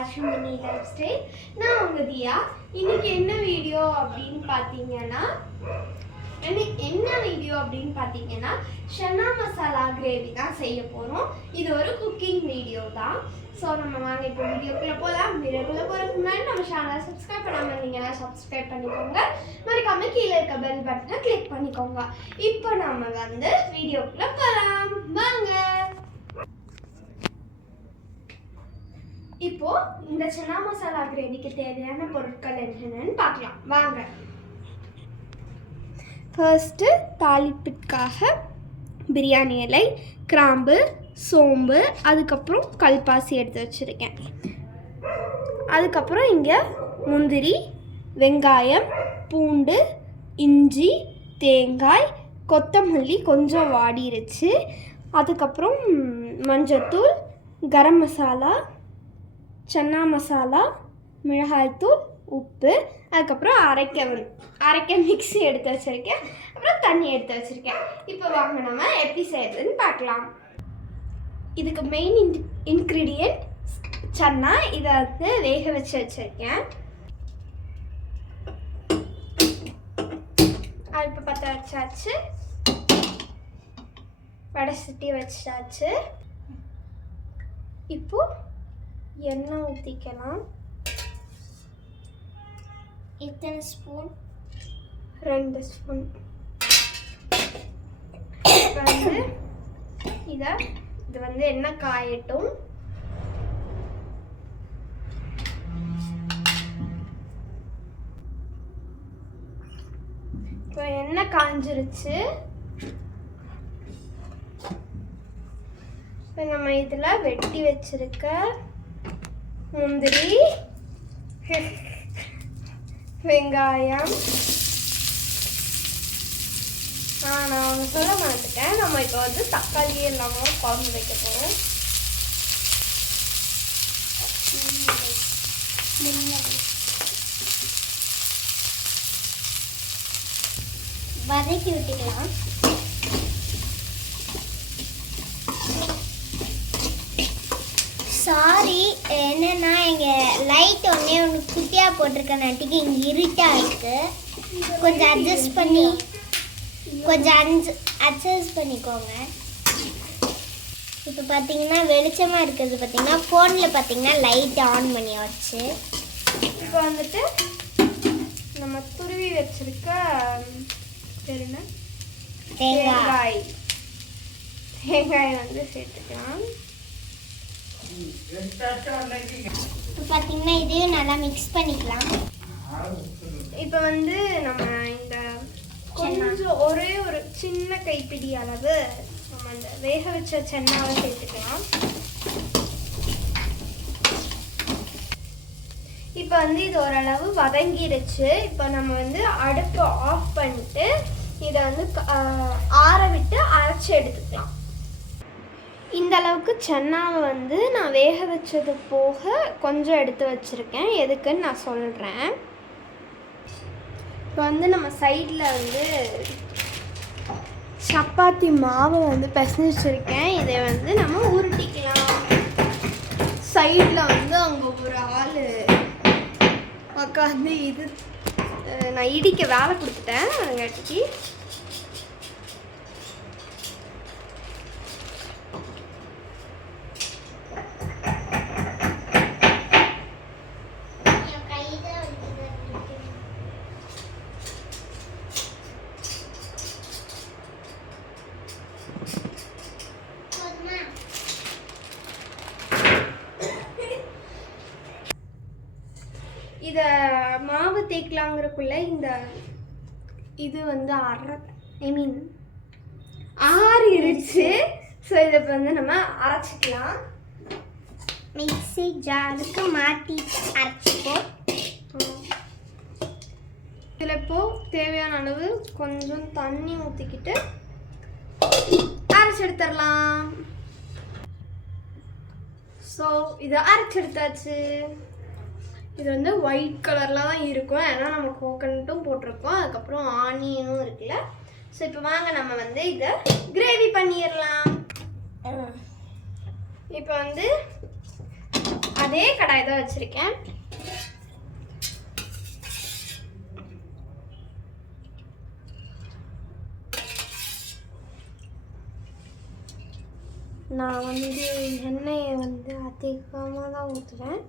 Fashion mini life style. நான் உங்க தியா. இன்னைக்கு என்ன வீடியோ அப்படின்னு பார்த்தீங்கன்னா சன்னா மசாலா கிரேவி தான் செய்ய போகிறோம். இது ஒரு குக்கிங் வீடியோ தான். ஸோ நம்ம வாங்க இப்போ வீடியோக்குள்ளே போகலாம். வீடியோக்குள்ளே போகிறதுக்கு முன்னாடி நம்ம சேனலை சப்ஸ்கிரைப் பண்ணாமல் இருந்தீங்கன்னா சப்ஸ்கிரைப் பண்ணிக்கோங்க. மறக்காம கீழே இருக்க பெல் பட்டனை கிளிக் பண்ணிக்கோங்க. இப்போ நம்ம வந்து வீடியோக்குள்ளே போகலாம். வாங்க. இப்போ இந்த சன்னா மசாலா கிரேவிக்கு தேவையான பொருட்கள் என்னென்னு பார்க்கலாம். வாங்க. ஃபர்ஸ்ட்டு தாளிப்பிற்காக பிரியாணி இலை, கிராம்பு, சோம்பு, அதுக்கப்புறம் கல்பாசி எடுத்து வச்சுருக்கேன். அதுக்கப்புறம் இங்கே முந்திரி, வெங்காயம், பூண்டு, இஞ்சி, தேங்காய், கொத்தமல்லி கொஞ்சம் வாடிருச்சு. அதுக்கப்புறம் மஞ்சத்தூள், கரம் மசாலா, சன்னா மசாலா, மிளகாய்த்தூள், உப்பு, அதுக்கப்புறம் அரைக்க மிக்ஸி எடுத்து வச்சுருக்கேன். அப்புறம் தண்ணி எடுத்து வச்சுருக்கேன். இப்போ வாங்க நம்ம எப்படி செய்யறதுன்னு பார்க்கலாம். இதுக்கு மெயின் இன்க்ரீடியன்ட் சன்னா. இதை வந்து வேக வச்சு வச்சுருக்கேன். அடுப்பு பற்ற வச்சாச்சு, வடை சட்டி வச்சாச்சு. இப்போ எண்ணெய் ஊற்றிக்கலாம். எத்தனை ஸ்பூன்? 2 ஸ்பூன். வந்து இது வந்து எண்ணெய் காயட்டும். இப்போ எண்ணெய் காஞ்சிருச்சு. இப்போ நம்ம இதில் வெட்டி வச்சிருக்க முந்திரி, வெங்காயம், நான் ஒன்று சொல்ல மாட்டேன். நம்ம இப்போ வந்து தக்காளியே இல்லாமல் குழம்பு வைக்க போகிறோம். வதக்கி விட்டுக்கலாம். சாரி, என்னன்னா இங்கே லைட் ஒன்று குட்டியாக போட்டிருக்கனாட்டிக்கு இங்கே இருட்டாக இருக்குது. கொஞ்சம் அட்ஜஸ்ட் பண்ணிக்கோங்க. இப்போ பார்த்தீங்கன்னா வெளிச்சமாக இருக்கிறது. பார்த்தீங்கன்னா ஃபோனில் பார்த்தீங்கன்னா லைட் ஆன் பண்ணி வச்சு. இப்போ வந்துட்டு நம்ம துருவி வச்சிருக்க தேங்காய் வந்து சேர்த்துக்கலாம். இப்போ பார்த்தீங்கன்னா இதையும் நல்லா மிக்ஸ் பண்ணிக்கலாம். இப்போ வந்து நம்ம இந்த கொஞ்சம் ஒரே ஒரு சின்ன கைப்பிடி அளவு நம்ம அந்த வேக வச்ச சென்னாவை சேர்த்துக்கலாம். இப்போ வந்து இது ஓரளவு வதங்கிருச்சு. இப்போ நம்ம வந்து அடுப்பை ஆஃப் பண்ணிட்டு இதை வந்து ஆற விட்டு அரைச்சி எடுத்துக்கலாம். இந்த அளவுக்கு சென்னாவை வந்து நான் வேக வச்சது போக கொஞ்சம் எடுத்து வச்சுருக்கேன். எதுக்குன்னு நான் சொல்கிறேன். இப்போ வந்து நம்ம சைடில் வந்து சப்பாத்தி மாவை வந்து பிசைஞ்சு வச்சுருக்கேன். இதை வந்து நம்ம உருட்டிக்கலாம். சைடில் வந்து அங்கே ஒரு ஆள் உட்காந்து நான் இடிக்க வேலை கொடுத்துட்டேன். அதுங்காட்டிக்கு இதை மாவு தேய்க்கலாங்கிறக்குள்ள இது வந்து ஆறிடுச்சு. ஸோ இதை இப்போ வந்து நம்ம அரைச்சிக்கலாம். மிக்ஸி ஜாருக்கு மாற்றி அரைச்சிப்போம். இதில் இப்போது தேவையான அளவு கொஞ்சம் தண்ணி ஊற்றிக்கிட்டு அரைச்சி எடுத்துடலாம். ஸோ இதை அரைச்சி எடுத்தாச்சு. இது வந்து ஒயிட் கலரில் தான் இருக்கும். ஏன்னா நம்ம கோகனட்டும் போட்டிருக்கோம், அதுக்கப்புறம் ஆனியனும் இருக்குல்ல. ஸோ இப்போ வாங்க நம்ம வந்து இதை கிரேவி பண்ணிடலாம். இப்போ வந்து அதே கடாய் தான் வச்சிருக்கேன். நான் வந்து எண்ணெயை வந்து அதிகமாக தான் ஊற்றுவேன்.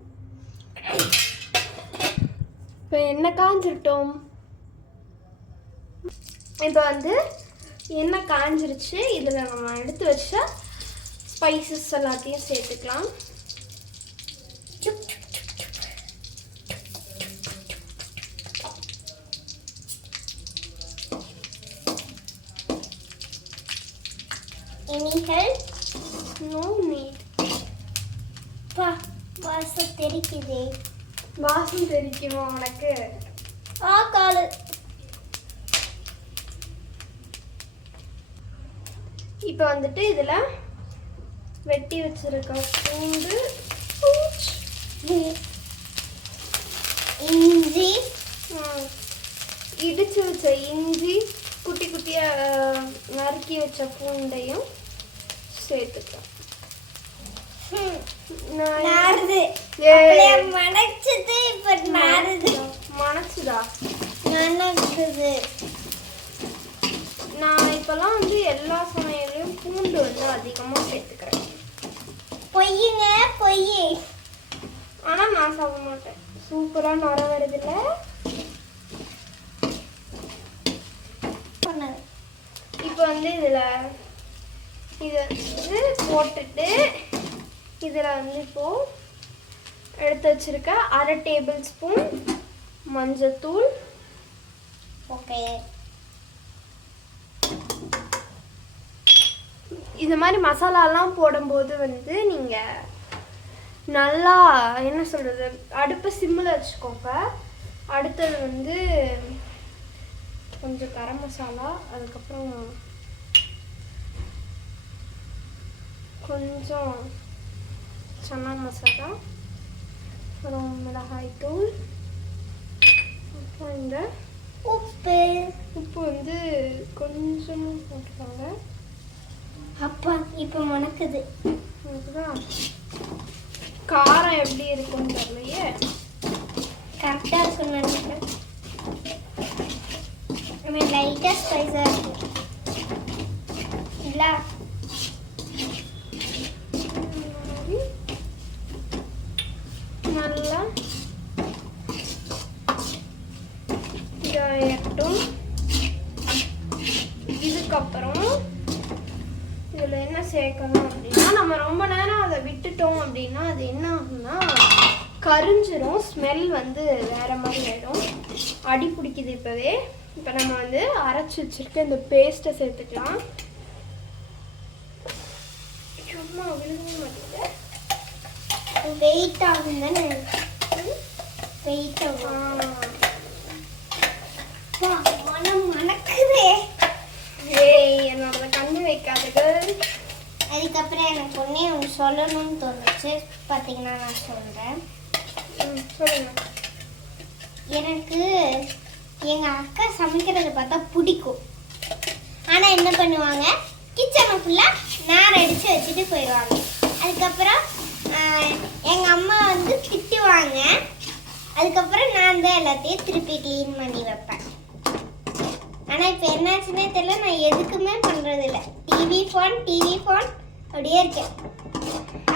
இப்போ எண்ணெய் காஞ்சிட்டோம். இப்போ வந்து எண்ணெய் காஞ்சிருச்சு. இதில் நம்ம எடுத்து வச்ச ஸ்பைசஸ் எல்லாத்தையும் சேர்த்துக்கலாம். Any help? No need. வாசம் தெரிக்குதே. வாசம் தெரிக்குமா உனக்கு? காலு. இப்போ வந்துட்டு இதில் வெட்டி வச்சிருக்க பூண்டு, இஞ்சி, இடிச்சு வச்ச இஞ்சி, குட்டி குட்டியாக நறுக்கி வச்ச பூண்டையும் சேர்த்துக்கலாம். நாறுது. மணச்சது இப்ப நாறுது. மணச்சுதா? மணக்குது. நான் இப்பெல்லாம் வந்து எல்லா சமையலையும் பூண்டு வந்து அதிகமாக சேர்த்துக்கிறேன். பொய்யுங்க பொய். ஆனால் நான் சாப்பிட மாட்டேன். சூப்பராக நுர வருதுல்ல? இப்போ வந்து இதை வந்து போட்டுட்டு இதில் வந்து இப்போது எடுத்து வச்சிருக்க 1/2 டேபிள் ஸ்பூன் மஞ்சத்தூள். ஓகே. இது மாதிரி மசாலாலாம் போடும்போது வந்து நீங்கள் நல்லா என்ன சொல்கிறது, அடுப்பை சிம்மில் வச்சுக்கோங்க. அடுத்தது வந்து கொஞ்சம் கரம் மசாலா, அதுக்கப்புறம் கொஞ்சம் சன்னா மசாலா, அப்புறம் மிளகாய் தூள், அப்புறம் இந்த உப்பு வந்து கொஞ்சம் போட்டுக்கோங்க. அப்பா இப்போ மணக்குது. அதுதான் காரம் எப்படி இருக்குன்னு தெரியலையே. கரெக்டாக சொன்னேன். லைட்டாக ஸ்பைஸாக இருக்கும் இல்லை? நல்லா இதாகட்டும். இதுக்கப்புறம் இதில் என்ன சேர்க்கணும் அப்படின்னா, நம்ம ரொம்ப நேரம் அதை விட்டுட்டோம் அப்படின்னா அது என்ன ஆகும்னா கரிஞ்சிரும். ஸ்மெல் வந்து வேற மாதிரி ஆகிடும். அடி பிடிக்குது இப்போவே. இப்போ நம்ம வந்து அரைச்சி வச்சிருக்க இந்த பேஸ்ட்டை சேர்த்துக்கலாம். சும்மா விழுக மாட்டேங்குது. வெயிட் ஆகும் தானே? வெயிட் ஆகும். மனம் மணக்குதே. ஏய், என்னோட கண்ணு வைக்காதுக்கு. அதுக்கப்புறம் எனக்கு ஒன்று சொல்லணும்னு தோணுச்சு. பார்த்தீங்கன்னா நான் சொல்கிறேன். சொல்லுங்க. எனக்கு எங்கள் அக்கா சமைக்கிறத பார்த்தா பிடிக்கும். ஆனால் என்ன பண்ணுவாங்க, கிச்சனை ஃபுல்லாக நார் அடித்து வச்சுட்டு போயிடுவாங்க. அதுக்கப்புறம் எங்கள் அம்மா வந்து திட்டுவாங்க. அதுக்கப்புறம் நான் தான் எல்லாத்தையும் திருப்பி க்ளீன் பண்ணி வைப்பேன். ஆனால் இப்போ என்னாச்சுன்னே தெரியல, நான் எதுக்குமே பண்ணுறதில்ல. டிவி ஃபோன் அப்படியே இருக்கேன்.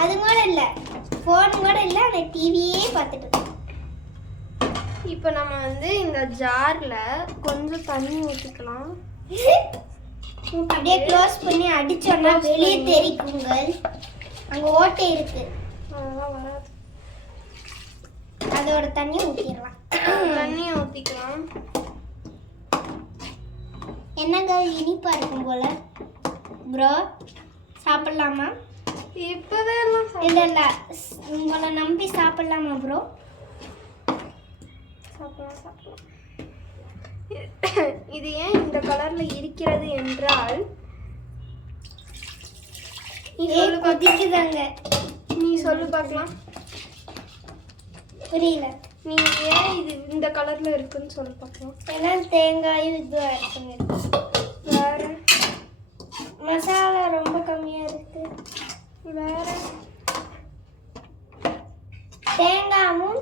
அது கூட இல்லை, ஃபோன் கூட இல்லை, ஆனால் டிவியே பார்த்துட்டு இருக்கேன். இப்போ நம்ம வந்து இந்த ஜாரில் கொஞ்சம் தண்ணி ஊற்றிக்கலாம். அப்படியே க்ளோஸ் பண்ணி அடிச்சோன்னா வெளியே தெரிக்குங்க. அங்கே ஓட்டை இருக்கு, அதெல்லாம் வராது. அதோட தண்ணி ஊற்றிடலாம். தண்ணியை ஊற்றிக்கலாம். என்னங்க இனிப்பா இருக்கும் போல ப்ரோ, சாப்பிடலாமா? இப்போவே எல்லாம் இல்லை இல்லை, உங்களை நம்பி சாப்பிடலாமா ப்ரோ? சாப்பிடலாம். இது ஏன் இந்த கலர்ல இருக்கிறது என்றால், கொதிக்குதாங்க. நீ சொல்லு பார்க்கலாம். புரியல. நீ ஏன் இது இந்த கலர்ல இருக்குன்னு சொல்லு பார்க்கலாம். ஏன்னா தேங்காயும் இதுவாக இருக்குங்க. வேற மசாலா ரொம்ப கம்மியாக இருக்கு. வேற தேங்காயும்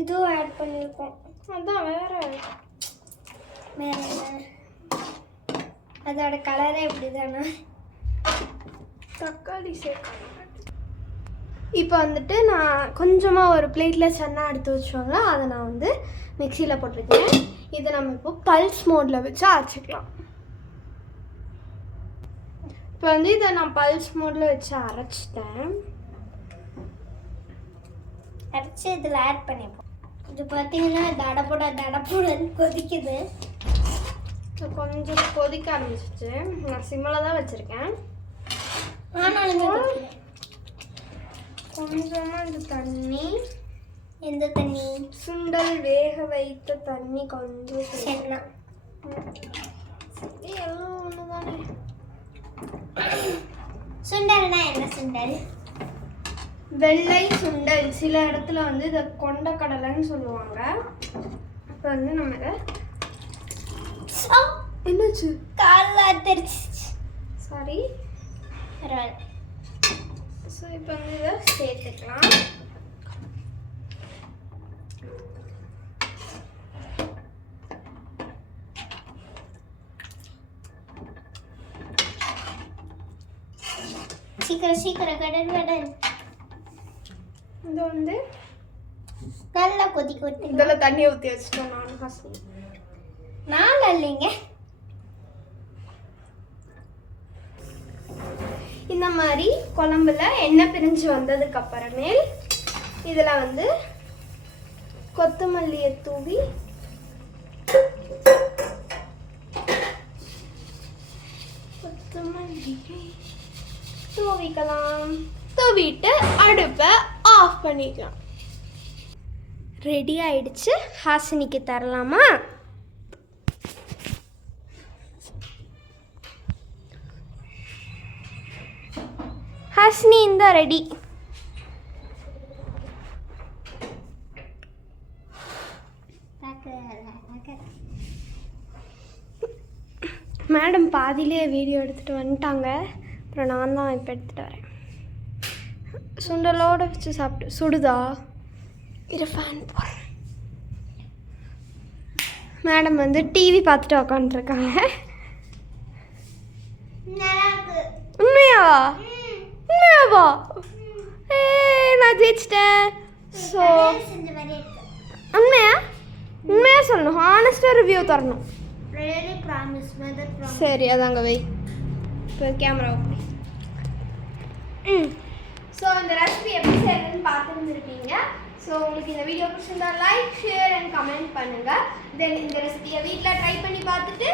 இதுவும் ஆட் பண்ணியிருக்கோம். அதான் வேற வேற என்ன? அதோட கலரே இப்படி தானே. தக்காளி சேர்க்கணும். இப்போ வந்துட்டு நான் கொஞ்சமாக ஒரு பிளேட்டில் சன்னா எடுத்து வச்சோங்க, அதை நான் வந்து மிக்சியில் போட்டிருக்கேன். இதை நம்ம இப்போ பல்ஸ் மோடில் வச்சு அரைச்சிக்கலாம். இப்போ வந்து இதை நான் பல்ஸ் மோடில் வச்சு அரைச்சிட்டேன். அரைச்சி இதில் ஆட் பண்ணிப்போம். இது பார்த்தீங்கன்னா தடப்புடன்னு கொதிக்குது. கொஞ்சம் கொதிக்க ஆரம்பிச்சிச்சு. நான் சிம்மில் தான் வச்சுருக்கேன். ஆனாலுமே கொஞ்சமாக இந்த தண்ணி, எந்த தண்ணி? சுண்டல் வேக வைத்த தண்ணி கொஞ்சம் சென்னா. எல்லாம் ஒன்று தானே. சுண்டல்னா என்ன சுண்டல்? வெள்ளை சுண்டல். சில இடத்துல வந்து இதை கொண்ட கடலைன்னு சொல்லுவாங்க. இப்போ வந்து நம்ம இதை என்னாச்சு? காலில் தெரிச்சிச்சு. சாரி. பரவாயில்ல. ஸோ இப்போ வந்து இதை சேர்த்துக்கலாம். சீக்கிரம் கடன். இது வந்து நல்லா கொதிக்க விட்டு இதில் தண்ணி ஊற்றி வச்சுட்டோம். நான் இல்லைங்க. இந்த மாதிரி குழம்புல எண்ணெய் பிரிஞ்சு வந்ததுக்கு அப்புறமேல் இதில் வந்து கொத்தமல்லியை தூவி தூவிக்கலாம். தூவிட்டு அடுப்பை ஆஃப் பண்ணிக்கலாம். ரெடி ஆயிடுச்சு. ஹாசினிக்கு தரலாமா? ஹாசினி இந்த ரெடி. மேடம் பாதியிலே வீடியோ எடுத்துகிட்டு வந்துட்டாங்க. அப்புறம் நான் தான் இப்போ எடுத்துகிட்டு வரேன். சுண்டலோடு வச்சு சாப்பிட்டு சுடுதா இரு ஃபேன் போடுறேன். மேடம் வந்து டிவி பார்த்துட்டு உக்காந்துருக்காங்க. உண்மையாவா? உண்மையாவா? நான் ஜெயிச்சிட்டேன். ஸோ உண்மையாக சொல்லணும். ஹானஸ்டாக ரிவ்யூ தரணும். சரி அதாங்க வை. இப்போ கேமரா ஓகே. ஸோ இந்த ரெசிபி எப்படி செய்யறதுன்னு பார்த்துருந்துருக்கீங்க. ஸோ உங்களுக்கு இந்த வீடியோ பிடிச்சிருந்தா லைக், ஷேர் அண்ட் கமெண்ட் பண்ணுங்கள். தென் இந்த ரெசிபியை வீட்டில் ட்ரை பண்ணி பார்த்துட்டு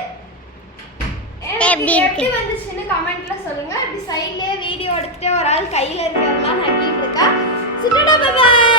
எப்படி வந்துச்சுன்னு கமெண்ட்ல சொல்லுங்கள். இப்படி சைட்லேயே வீடியோ எடுத்துகிட்டே ஒரு ஆள் கையில் இருக்கிறதெல்லாம் நட்டிட்டு இருக்கா. சுட்டடா பாய்.